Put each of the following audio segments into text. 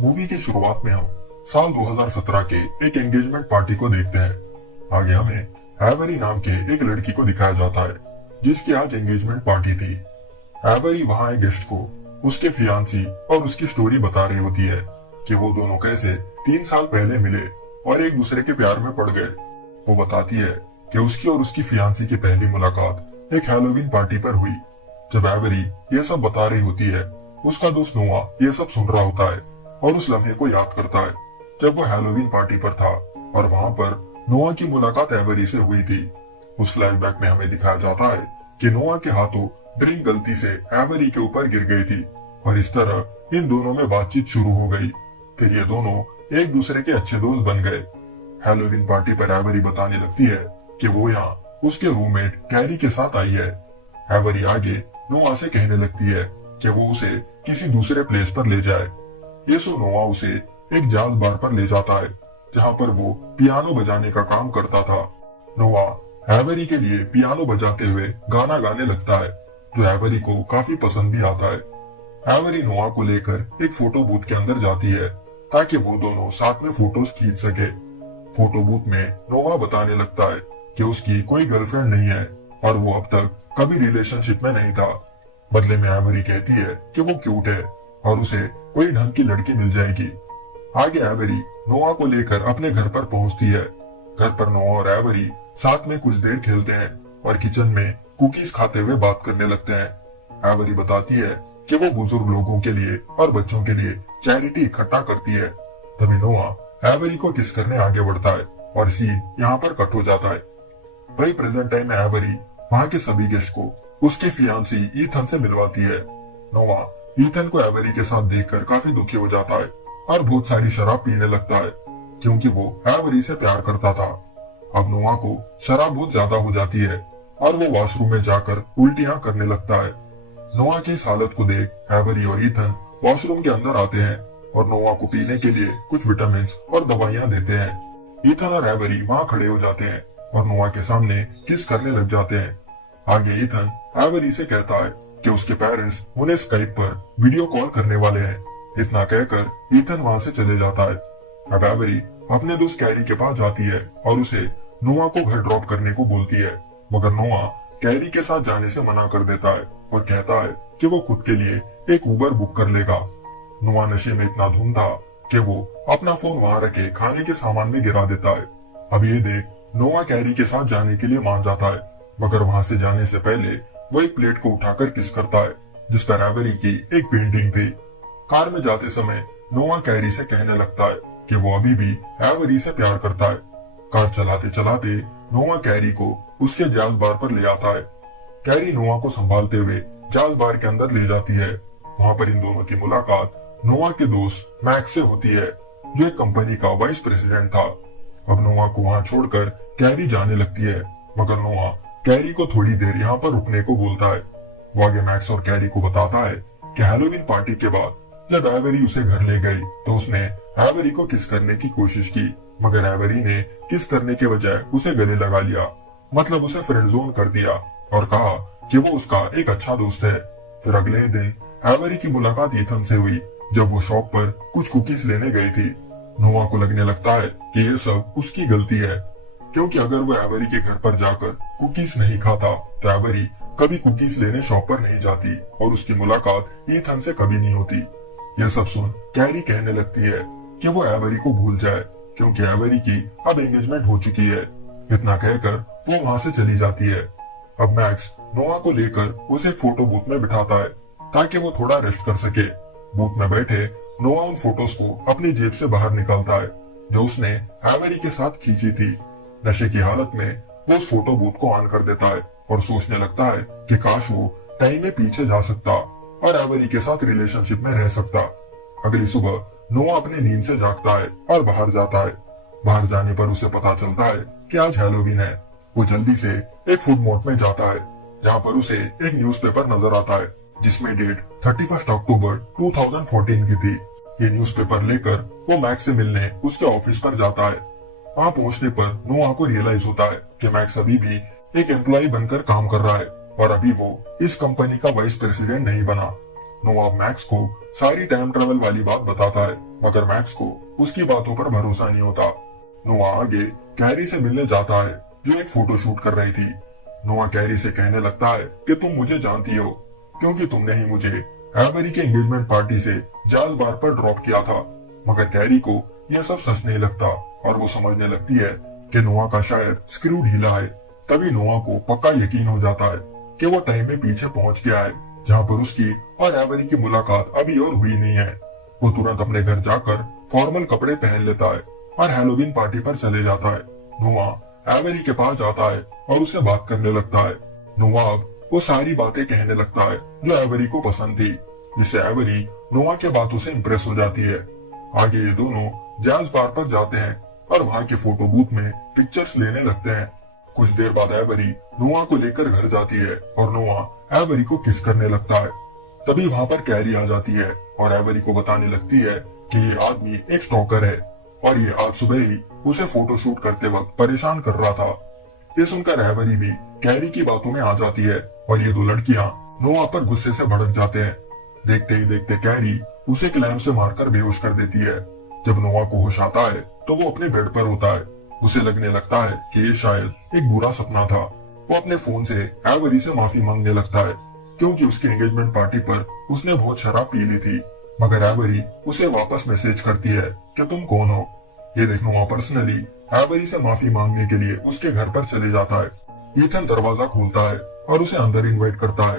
Movie की शुरुआत में हम साल 2017 के एक एंगेजमेंट पार्टी को देखते हैं। आगे हमें एवरी नाम के एक लड़की को दिखाया जाता है जिसकी आज एंगेजमेंट पार्टी थी। एवरी वहां आए गेस्ट को उसके फियांसी और उसकी स्टोरी बता रही होती है कि वो दोनों कैसे 3 साल पहले मिले और एक दूसरे के प्यार में पड़ गए। वो बताती है कि उसकी और उसकी फियांसी की पहली मुलाकात एक हैलोवीन पार्टी पर हुई। जब एवरी ये सब बता रही होती है, उसका दोस्त नोआ ये सब सुन रहा होता है और उस लम्हे को याद करता है जब वो हैलोवीन पार्टी पर था और वहां पर नोआ की मुलाकात एवरी से हुई थी। उस फ्लैशबैक में हमें दिखाया जाता है कि नोआ के हाथों ड्रिंक गलती से एवरी के ऊपर गिर गई थी और इस तरह इन दोनों में बातचीत शुरू हो गई। फिर ये दोनों एक दूसरे के अच्छे दोस्त बन गए। हैलोवीन पार्टी पर एवरी बताने लगती है कि वो यहाँ उसके रूममेट कैरी के साथ आई है। एवरी आगे नोआ से कहने लगती है कि वो उसे किसी दूसरे प्लेस पर ले जाए। ये सुन नोआ उसे एक जाज बार पर ले जाता है जहाँ पर वो पियानो बजाने का काम करता था। नोआ एवरी के लिए पियानो बजाते हुए गाना गाने लगता है जो एवरी को काफी पसंद भी आता है। एवरी नोआ को लेकर एक फोटो बूथ के अंदर जाती है ताकि वो दोनों साथ में फोटोज खींच सके। फोटो बूथ में नोआ बताने लगता है कि उसकी कोई गर्लफ्रेंड नहीं है और वो अब तक कभी रिलेशनशिप में नहीं था। बदले में एवरी कहती है कि वो क्यूट है और उसे कोई ढंग की लड़की मिल जाएगी। आगे एवरी नोआ को लेकर अपने घर पर पहुंचती है। घर पर नोआ और एवरी साथ में कुछ देर खेलते हैं और किचन में कुकीज खाते हुए बात करने लगते हैं। एवरी बताती है कि वो बुजुर्ग लोगों के लिए और बच्चों के लिए चैरिटी इकट्ठा करती है। तभी नोआ एवरी को किस करने आगे बढ़ता है और सीन यहाँ पर कट हो जाता है। वही प्रेजेंट टाइम में एवरी वहाँ के सभी गेस्ट को उसके फियांसी ईथन से मिलवाती है। नोआ ईथन को एवरी के साथ देखकर काफी दुखी हो जाता है और बहुत सारी शराब पीने लगता है क्योंकि वो एवरी से प्यार करता था। अब नोआ को शराब बहुत ज्यादा हो जाती है और वो वॉशरूम में जाकर उल्टियां करने लगता है। नोआ की इस हालत को देख एवरी और ईथन वॉशरूम के अंदर आते हैं और नोआ को पीने के लिए कुछ विटामिन और दवाइयां देते हैं। ईथन और एवरी वहाँ खड़े हो जाते हैं और नोआ के सामने किस करने लग जाते हैं। आगे ईथन एवरी से कहता है कि उसके पेरेंट्स उन्हें स्काइप पर वीडियो कॉल करने वाले हैं। इतना कहकर ईथन वहां से चले जाता है। अब एवरी अपने दोस्त कैरी के पास जाती है और उसे नोआ को घर ड्रॉप करने को बोलती है, मगर नोआ कैरी के साथ जाने से मना कर देता है और कहता है कि वो खुद के लिए एक उबर बुक कर लेगा। नोआ नशे में इतना धुन था कि वो अपना फोन वहां रखे खाने के सामान में गिरा देता है। अब ये देख नोआ कैरी के साथ जाने के लिए मान जाता है, मगर वहां से जाने से पहले वो एक प्लेट को उठाकर किस करता है जिस पर एवरी की एक पेंटिंग थी। कार में जाते समय नोआ कैरी से कहने लगता है कि वो अभी भी एवरी से प्यार करता है। कार चलाते चलाते नोआ कैरी को उसके जाज बार पर ले आता है। कैरी नोआ को संभालते हुए जाज बार के अंदर ले जाती है। वहां पर इन दोनों की मुलाकात नोआ के दोस्त मैक्स से होती है जो एक कंपनी का वाइस प्रेसिडेंट था। अब नोआ को वहां छोड़कर कैरी जाने लगती है, मगर नोआ कैरी को थोड़ी देर यहाँ पर रुकने को बोलता है। वो आगे मैक्स और कैरी को बताता है कि हैलोवीन पार्टी के बाद जब एवरी उसे घर ले गई तो उसने एवरी को किस करने की कोशिश की, मगर एवरी ने किस करने के बजाय उसे गले लगा लिया, मतलब उसे फ्रेंड जोन कर दिया और कहा कि वो उसका एक अच्छा दोस्त है। फिर अगले दिन एवरी की मुलाकात ईथन से हुई जब वो शॉप पर कुछ कुकीज लेने गई थी। नोआ को लगने लगता है कि ये सब उसकी गलती है क्योंकि अगर वो एवरी के घर पर जाकर कुकीज नहीं खाता तो एवरी कभी कुकीज लेने शॉप पर नहीं जाती और उसकी मुलाकात ईथन से कभी नहीं होती। यह सब सुन कैरी कहने लगती है कि वो एवरी को भूल जाए क्योंकि एवरी की अब एंगेजमेंट हो चुकी है। इतना कहकर वो वहां से चली जाती है। अब मैक्स नोआ को लेकर उसे एक फोटो बूथ में बिठाता है ताकि वो थोड़ा रेस्ट कर सके। बूथ में बैठे नोआ उन फोटोज को अपनी जेब से बाहर निकालता है जो उसने एवरी के साथ खींची थी। नशे की हालत में वो उस फोटो बूथ को ऑन कर देता है और सोचने लगता है कि काश वो टाइम में पीछे जा सकता और एवरी के साथ रिलेशनशिप में रह सकता। अगली सुबह नोआ अपनी नींद से जागता है और बाहर जाता है। बाहर जाने पर उसे पता चलता है कि आज हैलोवीन है। वो जल्दी से एक फूड मार्ट में जाता है जहाँ पर उसे एक न्यूज़पेपर नजर आता है जिसमें डेट 31 अक्टूबर 2014 की थी। ये न्यूज़पेपर लेकर वो मैक्स से मिलने उसके ऑफिस पर जाता है। वहाँ पहुंचने पर नोआ को रियलाइज होता है कि मैक्स अभी भी एक एम्प्लॉय बनकर काम कर रहा है और अभी वो इस कंपनी का वाइस प्रेसिडेंट नहीं बना। नोआ मैक्स को सारी टाइम ट्रेवल वाली बात बताता है मगर मैक्स को उसकी बातों पर भरोसा नहीं होता। नोआ आगे कैरी से मिलने जाता है जो एक फोटो शूट कर रही थी। नोआ कैरी से कहने लगता है कि तुम मुझे जानती हो क्योंकि तुमने ही मुझे एवरी के एंगेजमेंट पार्टी से जैज बार पर ड्रॉप किया था। मगर कैरी को यह सब सच नहीं लगता और वो समझने लगती है कि नोआ का शायद स्क्रू ढीला है। तभी नोआ को पक्का यकीन हो जाता है कि वो टाइम में पीछे पहुंच गया है जहाँ पर उसकी और एवरी की मुलाकात अभी और हुई नहीं है। वो तुरंत अपने घर जाकर फॉर्मल कपड़े पहन लेता है और हैलोवीन पार्टी पर चले जाता है। नोआ एवरी के पास जाता है और उससे बात करने लगता है। नोआ अब वो सारी बातें कहने लगता है जो एवरी को पसंद थी, जिससे एवरी नोआ के बातों से इम्प्रेस हो जाती है। आगे ये दोनों जैज बार पर जाते हैं और वहाँ के फोटो बूथ में पिक्चर्स लेने लगते हैं। कुछ देर बाद एवरी नोआ को लेकर घर जाती है और नोआ एवरी को किस करने लगता है। तभी वहाँ पर कैरी आ जाती है और एवरी को बताने लगती है कि ये आदमी एक स्टॉकर है और ये आज सुबह ही उसे फोटो शूट करते वक्त परेशान कर रहा था। ये सुनकर एवरी भी कैरी की बातों में आ जाती है और ये दो लड़कियां नोआ पर गुस्से से भड़क जाते हैं। देखते ही देखते कैरी उसे क्लैम्प से मारकर बेहोश कर देती है। जब नोआ को होश आता है तो वो अपने बेड पर होता है। उसे लगने लगता है कि ये शायद एक बुरा सपना था। वो अपने फोन से एवरी से माफी मांगने लगता है क्योंकि उसकी एंगेजमेंट पार्टी पर उसने बहुत शराब पी ली थी। मगर एवरी उसे वापस मैसेज करती है कि तुम कौन हो। ये देख नोआ पर्सनली एवरी से माफी मांगने के लिए उसके घर पर चले जाता है। ईथन दरवाजा खोलता है और उसे अंदर इनवाइट करता है।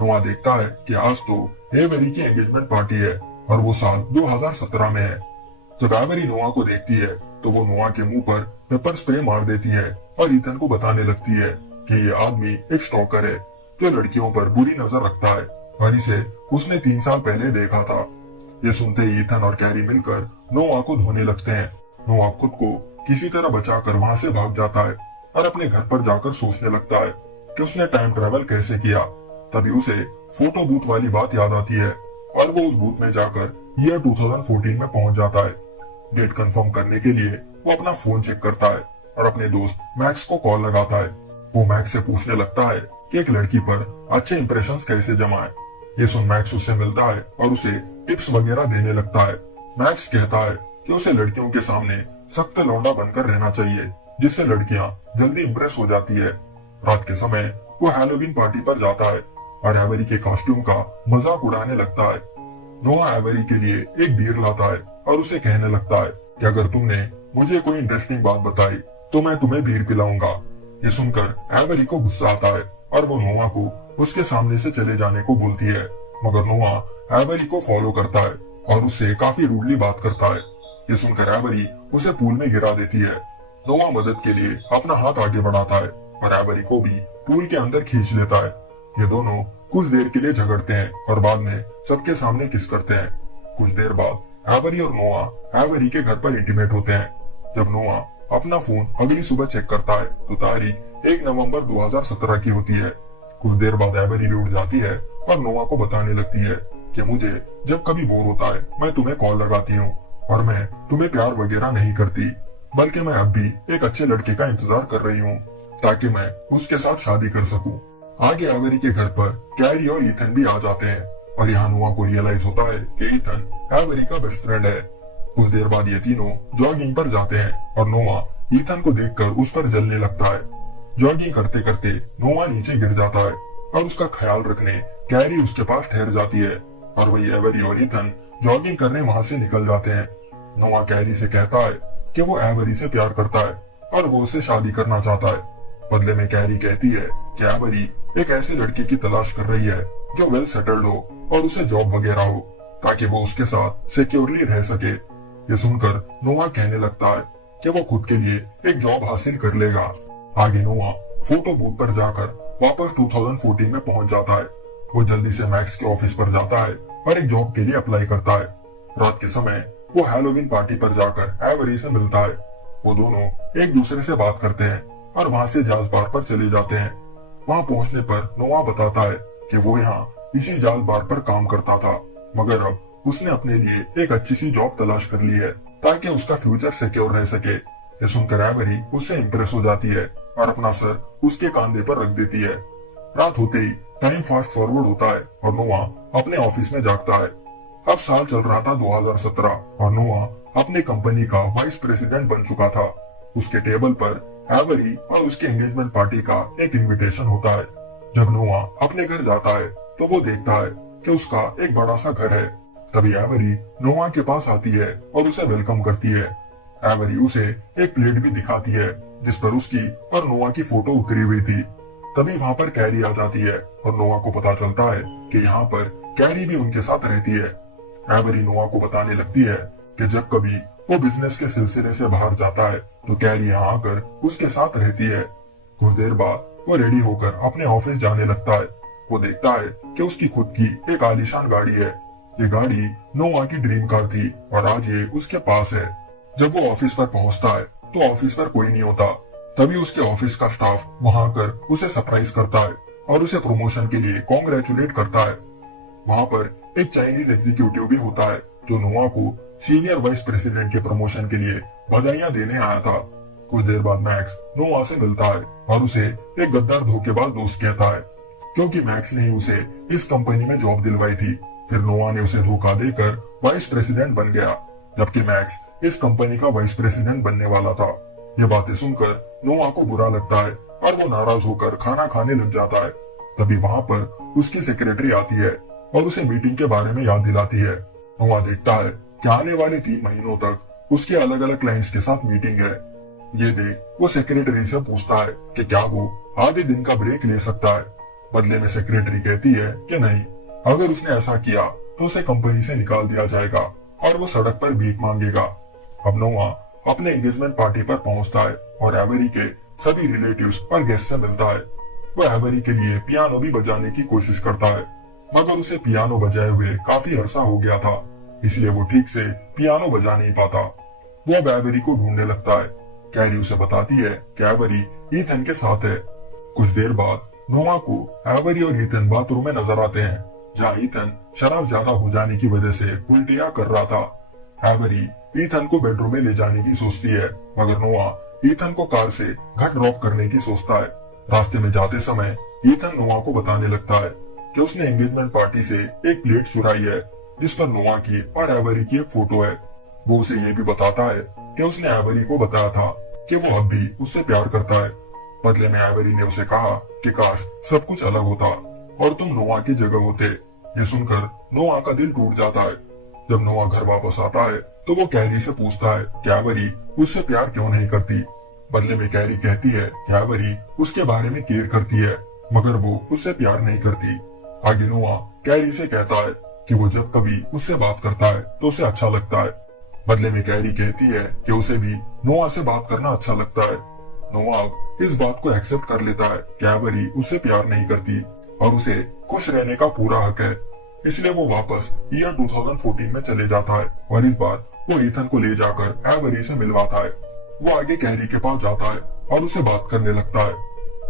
नोआ देखता है कि आज तो एवरी की एंगेजमेंट पार्टी है और वो साल 2017 में है। जब एवरी नोआ को देखती है तो वो नोआ के मुंह पर पेपर स्प्रे मार देती है और ईथन को बताने लगती है कि ये आदमी एक स्टॉकर है जो लड़कियों पर बुरी नजर रखता है और इसे उसने 3 साल पहले देखा था। ये सुनते ही ईथन और कैरी मिलकर नोआ को धोने लगते हैं। नोआ खुद को किसी तरह बचाकर वहां से भाग जाता है और अपने घर पर जाकर सोचने लगता है कि उसने टाइम ट्रेवल कैसे किया। तभी उसे फोटो बूथ वाली बात याद आती है और वो उस बूथ में जाकर ईयर 2014 में पहुंच जाता है। डेट कंफर्म करने के लिए वो अपना फोन चेक करता है और अपने दोस्त मैक्स को कॉल लगाता है। वो मैक्स से पूछने लगता है कि एक लड़की पर अच्छे इंप्रेशंस कैसे जमाए। ये सुन मैक्स उससे मिलता है और उसे टिप्स वगैरह देने लगता है। मैक्स कहता है कि उसे लड़कियों के सामने सख्त लौंडा बनकर रहना चाहिए जिससे लड़कियां जल्दी इम्प्रेस हो जाती है। रात के समय वो हैलोवीन पार्टी पर जाता है और एवरी के कॉस्ट्यूम का मजाक उड़ाने लगता है। नोआ एवरी के लिए एक बीयर लाता है और उसे कहने लगता है कि अगर तुमने मुझे कोई इंटरेस्टिंग बात बताई तो मैं तुम्हें बीयर पिलाऊंगा। ये सुनकर एवरी को गुस्सा आता है और वो नोआ को उसके सामने से चले जाने को बोलती है। मगर नोआ एवरी को फॉलो करता है और उससे काफी रूडली बात करता है। ये सुनकर एवरी उसे पूल में गिरा देती है। नोआ मदद के लिए अपना हाथ आगे बढ़ाता है और एवरी को भी पूल के अंदर खींच लेता है। ये दोनों कुछ देर के लिए झगड़ते हैं और बाद में सबके सामने किस करते हैं। कुछ देर बाद एवरी और नोआ एवरी के घर पर इंटीमेट होते हैं। जब नोआ अपना फोन अगली सुबह चेक करता है तो तारीख 1 नवंबर 2017 की होती है। कुछ देर बाद एवरी भी उठ जाती है और नोआ को बताने लगती है कि मुझे जब कभी बोर होता है मैं तुम्हें कॉल लगाती हूँ और मैं तुम्हें प्यार वगैरह नहीं करती, बल्कि मैं अब भी एक अच्छे लड़के का इंतजार कर रही हूँ ताकि मैं उसके साथ शादी कर सकूं। आगे एवरी के घर पर कैरी और ईथन भी आ जाते हैं और यहाँ नोआ को रियलाइज होता है कि ईथन एवरी का बेस्ट फ्रेंड है। कुछ देर बाद ये तीनों जॉगिंग पर जाते हैं और नोआ ईथन को देखकर उस पर जलने लगता है। जॉगिंग करते करते नोआ नीचे गिर जाता है और उसका ख्याल रखने कैरी उसके पास ठहर जाती है और वही एवरी और ईथन जॉगिंग करने वहां से निकल जाते हैं। नोआ कैरी से कहता है कि वो एवरी से प्यार करता है और वो उसे शादी करना चाहता है। बदले में कैरी कहती है कि एवरी एक ऐसे लड़के की तलाश कर रही है जो वेल सेटल्ड हो और उसे जॉब वगैरह हो ताकि वो उसके साथ सिक्योरली रह सके। ये सुनकर नोआ कहने लगता है कि वो खुद के लिए एक जॉब हासिल कर लेगा। आगे नोआ फोटो बूथ पर जाकर वापस 2014 में पहुंच जाता है। वो जल्दी से मैक्स के ऑफिस पर जाता है और एक जॉब के लिए अप्लाई करता है। रात के समय वो हैलोवीन पार्टी पर जाकर एवरी से मिलता है। वो दोनों एक दूसरे से बात करते हैं और वहां से जाज बार पर चले जाते हैं। वहां पहुंचने पर नोआ बताता है कि वो यहाँ इसी जाज बार पर काम करता था, मगर अब उसने अपने लिए एक अच्छी सी जॉब तलाश कर ली है ताकि उसका फ्यूचर सिक्योर रह सके। ये सुनकर एवरी उससे इम्प्रेस हो जाती है और अपना सर उसके कंधे पर रख देती है। रात होते ही टाइम फास्ट फॉरवर्ड होता है और नोआ अपने ऑफिस में जागता है। अब साल चल रहा था 2017 और नोआ अपनी कंपनी का वाइस प्रेसिडेंट बन चुका था। उसके टेबल पर एवरी और उसकी एंगेजमेंट पार्टी का एक इनविटेशन होता है। जब नोआ अपने घर जाता है तो वो देखता है कि उसका एक बड़ा सा घर है। तभी एवरी नोआ के पास आती है और उसे वेलकम करती है। एवरी उसे एक प्लेट भी दिखाती है जिस पर उसकी और नोआ की फोटो उतरी हुई थी। तभी वहाँ पर कैरी आ जाती है और नोआ को पता चलता है कि यहाँ पर कैरी भी उनके साथ रहती है। एवरी नोआ को बताने लगती है कि जब कभी वो बिजनेस के सिलसिले से बाहर जाता है तो कैरी यहाँ आकर उसके साथ रहती है। कुछ देर बाद वो रेडी होकर अपने ऑफिस जाने लगता है। वो देखता है कि उसकी खुद की एक आलीशान गाड़ी है। ये गाड़ी नोआ की ड्रीम कार थी और आज ये उसके पास है। जब वो ऑफिस पर पहुंचता है तो ऑफिस पर कोई नहीं होता। तभी उसके ऑफिस का स्टाफ वहां आकर उसे सरप्राइज करता है और उसे प्रमोशन के लिए कॉन्ग्रेचुलेट करता है। वहां पर एक चाइनीज एग्जीक्यूटिव भी होता है जो नोआ को सीनियर वाइस प्रेसिडेंट के प्रमोशन के लिए बधाइयां देने आया था। कुछ देर बाद मैक्स नोआ से मिलता है और उसे एक गद्दार धोखेबाज दोस्त कहता है, क्योंकि मैक्स ने उसे इस कंपनी में जॉब दिलवाई थी। फिर नोआ ने उसे धोखा देकर वाइस प्रेसिडेंट बन गया, जबकि मैक्स इस कंपनी का वाइस प्रेसिडेंट बनने वाला था। ये बातें सुनकर नोआ को बुरा लगता है और वो नाराज होकर खाना खाने लग जाता है। तभी वहां पर उसकी सेक्रेटरी आती है और उसे मीटिंग के बारे में याद दिलाती है। नोआ देखता है कि आने वाले 3 महीनों तक उसके अलग अलग क्लाइंट्स के साथ मीटिंग है। ये देख वो सेक्रेटरी से पूछता है कि क्या वो आधे दिन का ब्रेक ले सकता है। बदले में सेक्रेटरी कहती है कि नहीं, अगर उसने ऐसा किया तो उसे कंपनी से निकाल दिया जाएगा और वो सड़क पर भीख मांगेगा। अब नोआ अपने एंगेजमेंट पार्टी पर पहुंचता है और एवरी के सभी रिलेटिव्स और गेस्ट से मिलता है। वो एवरी के लिए पियानो भी बजाने की कोशिश करता है, मगर उसे पियानो बजाए हुए काफी अरसा हो गया था, इसलिए वो ठीक से पियानो बजा नहीं पाता। वो अब एवरी को ढूंढने लगता है। कैरी उसे बताती है कि एवरी ईथन के साथ है। कुछ देर बाद नोआ को एवरी और ईथन बाथरूम में नजर आते हैं, जहाँ ईथन शराब ज्यादा हो जाने की वजह से उल्टियां कर रहा था। एवरी ईथन को बेडरूम में ले जाने की सोचती है, मगर नोआ ईथन को कार से घर ड्रॉप करने की सोचता है। रास्ते में जाते समय ईथन नोआ को बताने लगता है कि उसने एंगेजमेंट पार्टी से एक प्लेट चुराई है जिस पर नोआ की और एवरी की एक फोटो है। वो उसे ये भी बताता है कि उसने एवरी को बताया था कि वो अब भी उससे प्यार करता है। बदले में एवरी ने उसे कहा कि काश सब कुछ अलग होता और तुम नोआ की जगह होते। ये सुनकर नोआ का दिल टूट जाता है। जब नोआ घर वापस आता है तो वो कैरी से पूछता है कि एवरी उससे प्यार क्यों नहीं करती। बदले में कैरी कहती है कि एवरी उसके बारे में केयर करती है, मगर वो उससे प्यार नहीं करती। आगे नोआ कैरी से कहता है कि वो जब कभी उससे बात करता है तो उसे अच्छा लगता है। बदले में कैरी कहती है कि उसे भी नोआ से बात करना अच्छा लगता है। नोआ अब इस बात को एक्सेप्ट कर लेता है कि एवरी उससे प्यार नहीं करती और उसे खुश रहने का पूरा हक है। इसलिए वो वापस ईयर 2014 में चले जाता है और इस बार वो ईथन को ले जाकर एवरी से मिलवाता है। वो आगे कैरी के पास जाता है और उसे बात करने लगता है।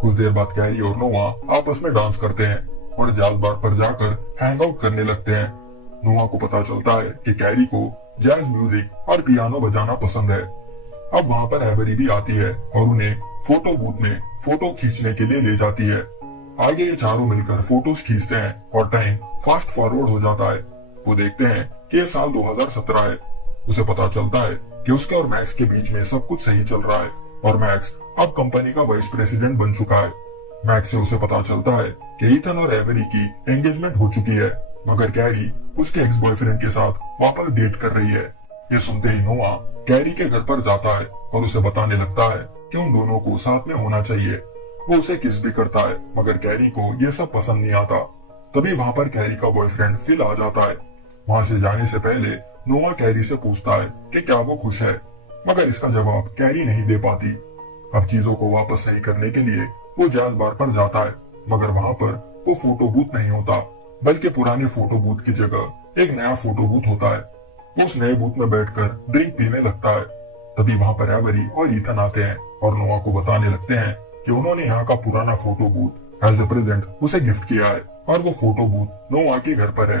कुछ देर बाद कैरी और नोआ आपस में डांस करते हैं और जैज बार पर जाकर हैंग आउट करने लगते हैं। नोआ को पता चलता है कि कैरी को जैज म्यूजिक और पियानो बजाना पसंद है। अब वहाँ पर एवरी भी आती है और उन्हें फोटो बूथ में फोटो खींचने के लिए ले जाती है। आगे ये चारों मिलकर फोटोज खींचते हैं और टाइम फास्ट फॉरवर्ड हो जाता है। वो देखते हैं कि ये साल 2017 है। उसे पता चलता है कि उसके और मैक्स के बीच में सब कुछ सही चल रहा है और मैक्स अब कंपनी का वाइस प्रेसिडेंट बन चुका है। मैक्स से उसे पता चलता है कि ईथन और एवरी की एंगेजमेंट हो चुकी है, मगर कैरी उसके एक्स बॉयफ्रेंड के साथ वापस डेट कर रही है। ये सुनते ही नोआ कैरी के घर पर जाता है और उसे बताने लगता है कि उन दोनों को साथ में होना चाहिए। वो उसे किस भी करता है, मगर कैरी को ये सब पसंद नहीं आता। तभी वहाँ पर कैरी का बॉयफ्रेंड फिल आ जाता है। वहाँ से जाने से पहले नोआ कैरी से पूछता है कि क्या वो खुश है, मगर इसका जवाब कैरी नहीं दे पाती। अब चीजों को वापस सही करने के लिए वो जैज बार पर जाता है, मगर वहाँ पर वो फोटो बूथ नहीं होता, बल्कि पुराने फोटो बूथ की जगह एक नया फोटो बूथ होता है। वो उस नए बूथ में बैठकर ड्रिंक पीने लगता है। तभी वहाँ पर एवरी और ईथन आते हैं और नोआ को बताने लगते हैं कि उन्होंने यहाँ का पुराना photo booth as a present उसे गिफ्ट किया है और वो फोटो बूथ नोआ के घर पर है।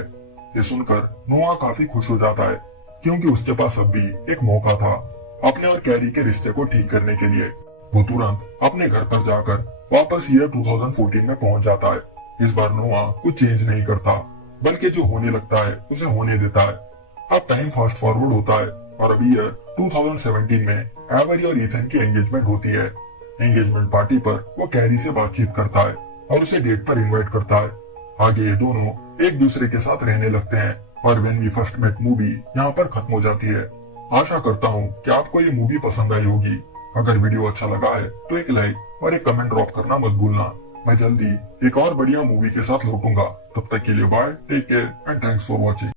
ये सुनकर नोआ काफी खुश हो जाता है, क्योंकि उसके पास अब भी एक मौका था अपने और कैरी के रिश्ते को ठीक करने के लिए। वो तुरंत अपने घर पर जाकर वापस ईयर 2014 में पहुंच जाता है। इस बार नोआ कुछ चेंज नहीं करता। बल्कि जो होने लगता है उसे होने देता है। अब टाइम फास्ट फॉरवर्ड होता है और अभी ईयर 2017 में एवरी और ईथन की एंगेजमेंट होती है। एंगेजमेंट पार्टी पर वो कैरी से बातचीत करता है और उसे डेट पर इनवाइट करता है। आगे ये दोनों एक दूसरे के साथ रहने लगते हैं और when we first met movie यहाँ पर खत्म हो जाती है। आशा करता हूँ कि आपको ये मूवी पसंद आई होगी। अगर वीडियो अच्छा लगा है तो एक लाइक और एक कमेंट ड्रॉप करना मत भूलना। मैं जल्दी एक और बढ़िया मूवी के साथ लौटूंगा। तब तक के लिए bye, take care and thanks for watching.